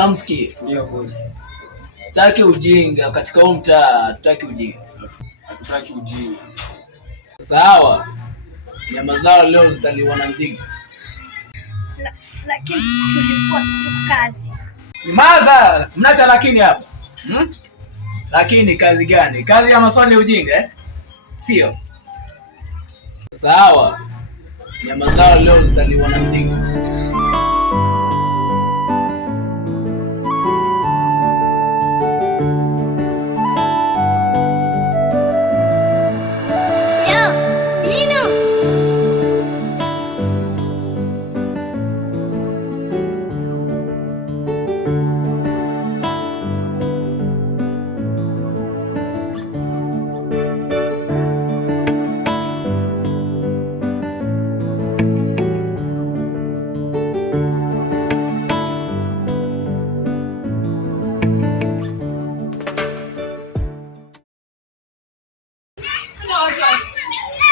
Samski. Ndio boss. Sitaki ujinga katika huu mtaa, hatutaki ujinga. Hatutaki ujinga. Sawa. Nyama zao leo zitaliwa na nzige. Lakini tulikuwa kazi. Maza, mnacha lakini hapa. Lakini kazi gani? Kazi ya maswali ya ujinga eh? Sio. Sawa. Nyama zao leo zitaliwa na nzige.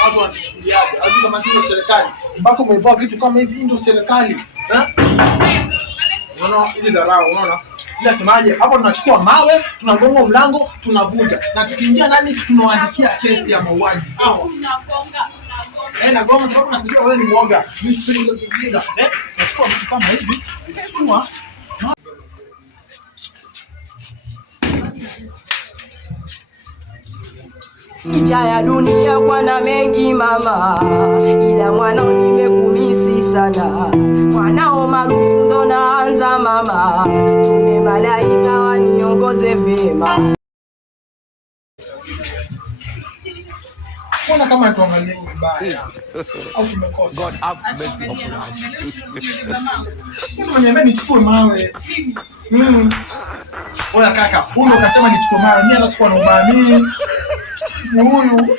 Watu wanatuchukuliaje? Hadi kama sio serikali. Mpaka umevaa vitu kama hivi ndio serikali. Unaona hizi dharau, unaona? Ila semaje? Hapo tunachukua mawe, tunagonga mlango, tunavunja. Na tukiingia ndani tunawaandikia kesi ya mauaji. Sawa. Unagonga. Na goma sababu nakujua wewe ni mwoga. Mimi sio kijinga. Nachukua vitu kama hivi, nachukua Licha ya dunia kuna mengi mama, ila mwanao nimekumisi sana. Mwanao maarufu ndo naanza mama, tume malaika waniongoze vyema. Mbona kama tuangalie vibaya au tumekosa? God have mercy upon us. Mwenyewe nichukue mawe. Oya kaka, huyo ukasema nichukue mawe. Mimi hata sikuwa na umaamini. Huyu.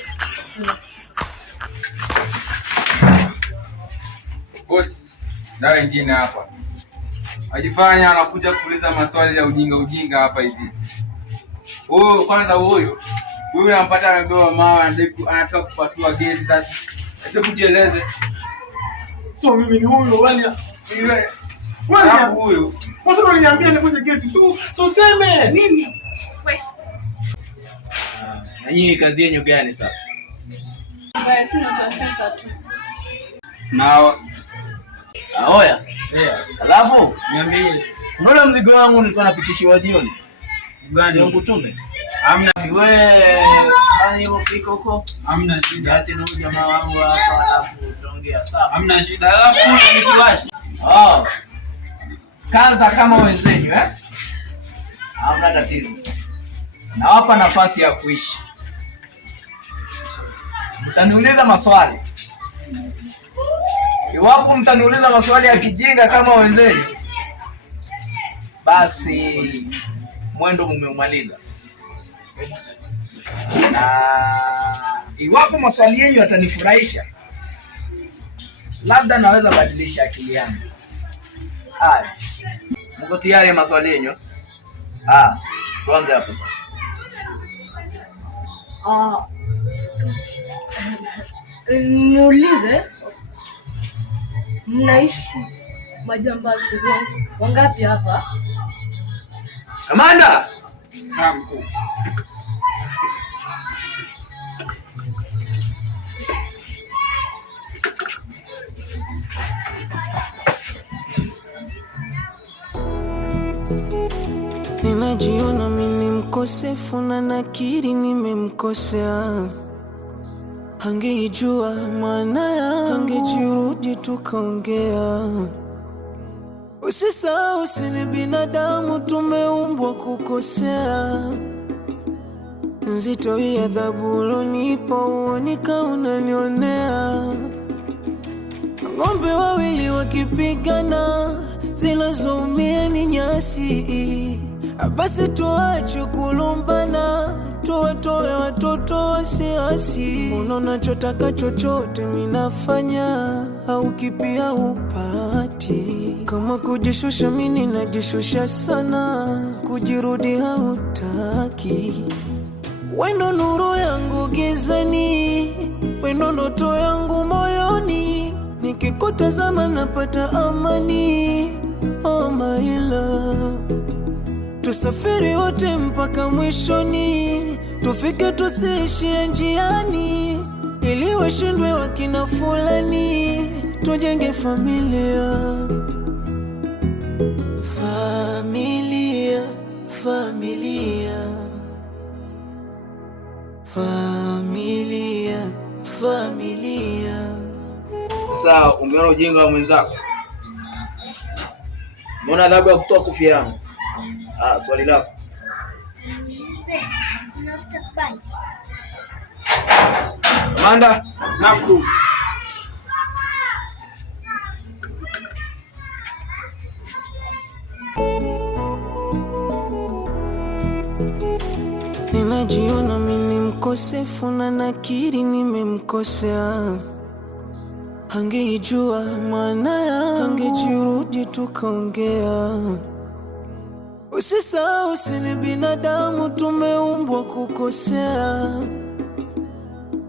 Boss, na wengine hapa. Ajifanya anakuja kuuliza maswali ya ujinga hapa hivi. Huyo kwanza huyo anampata amebeba mawe anataka kupasua gate sasa. Acha kujieleze. So mimi ni huyo wali huyo. Sasa unaniambia nivunje gate. So seme. Mimi. Wewe. Na nyinyi kazi yenu gani sasa? Basi sina taarifa tu. Na Oya. Alafu niambie. unaona mzigo wangu nilikuwa napitishiwa jioni. Gani ungutume? Hamna wewe bani ufika huko. Hamna shida. Ati na jamaa wangu hapa alafu utaongea sawa. Hamna shida. Alafu nituache. Kaza kama wenzenyu eh? Hamna tatizo. Nawapa nafasi ya kuishi. Mtaniuliza maswali. Iwapo mtaniuliza maswali ya kijinga kama wenzenyu, basi mwendo mumeumaliza. Na iwapo maswali yenu yatanifurahisha, labda naweza badilisha akili yangu. Haya. Mko tayari maswali yenu? Tuanze hapo sasa. Niulize, mnaishi majambazi wangapi hapa? Kamanda! Mkuu. Ninajiona mimi mkosefu na nakiri nimemkosea. Angejua maana yangu, angejirudi tukaongea. Usisahau sisi ni binadamu, tumeumbwa kukosea. Nzito hii adhabu ulonipa uonika unanionea. Ng'ombe wawili wakipigana, zinazoumia ni nyasi. Basi tuache kulumbana, tuwatoe watoto wasiasi. Unaona chotaka chochote minafanya, au kipia upati. Kama kujishusha mimi najishusha sana, kujirudi hautaki. Wendo nuru yangu gizani, wendo ndoto yangu moyoni. Nikikutazama napata amani, oh my love. tusafiri wote mpaka mwishoni, tufike tusiishie njiani, ili washindwe wakina fulani, tujenge familia. Familia, familia, familia, familia. Sasa umeona ujinga wa mwenzako? Mbona adhabu ya kutoa kofia yangu? Swali lako. Unafuta kubali. Amanda, Naku. Ninajiona mimi mkosefu na nakiri nimemkosea. Angejua maana yangu, angejirudi tukaongea. Usisahau sisi ni binadamu, tumeumbwa kukosea.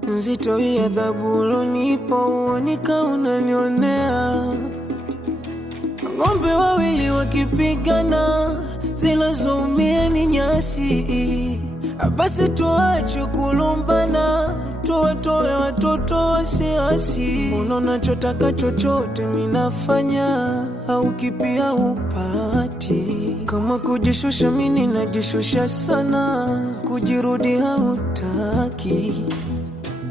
Nzito hii adhabu ulonipa, uonika unanionea. Ng'ombe wawili wakipigana, zinazoumia ni nyasi. Basi tuache kulumbana, tuwatoe watoto wasiasi. Unaona chotaka chochote minafanya, au kipia upati. Kama kujishusha mimi najishusha sana, kujirudi hautaki.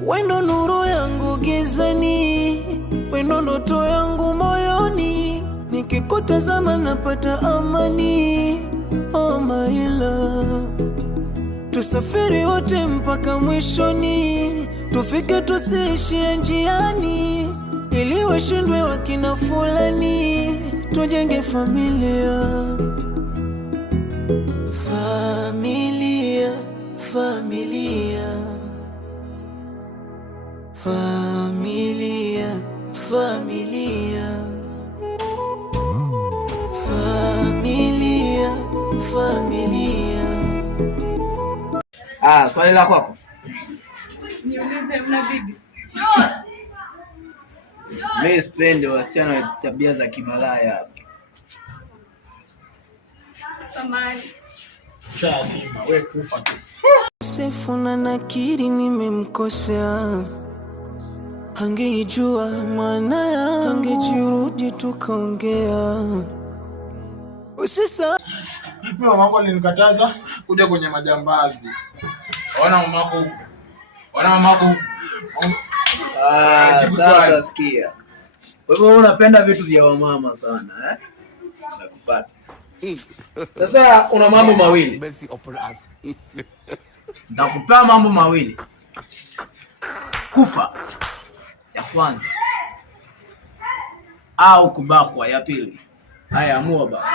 Wendo nuru yangu gizani, wendo ndoto yangu moyoni. Nikikutazama napata amani, oh my love. Tusafiri wote mpaka mwishoni, tufike tusiishie njiani, ili washindwe wakina fulani, tujenge familia. Familia, familia, familia, familia, familia, familia. Swali la kwako. Niulize mna bibi. Mimi sipendi wasichana wa tabia za kimalaya. Samahani. Shatima, wewe kufa tu. Sefu na nakiri nimemkosea. Angejua maana yangu, angejirudi tukaongea. Usisahau Mamangu alinikataza kuja kwenye majambazi. Ona mamako huko. Ona mamako huko. Sasa sikia. Kwa hivyo unapenda vitu vya wamama sana, eh? Nakupata. Sasa una mambo mawili. Nitakupa mambo mawili. Kufa ya kwanza au kubakwa ya pili. Haya, amua basi.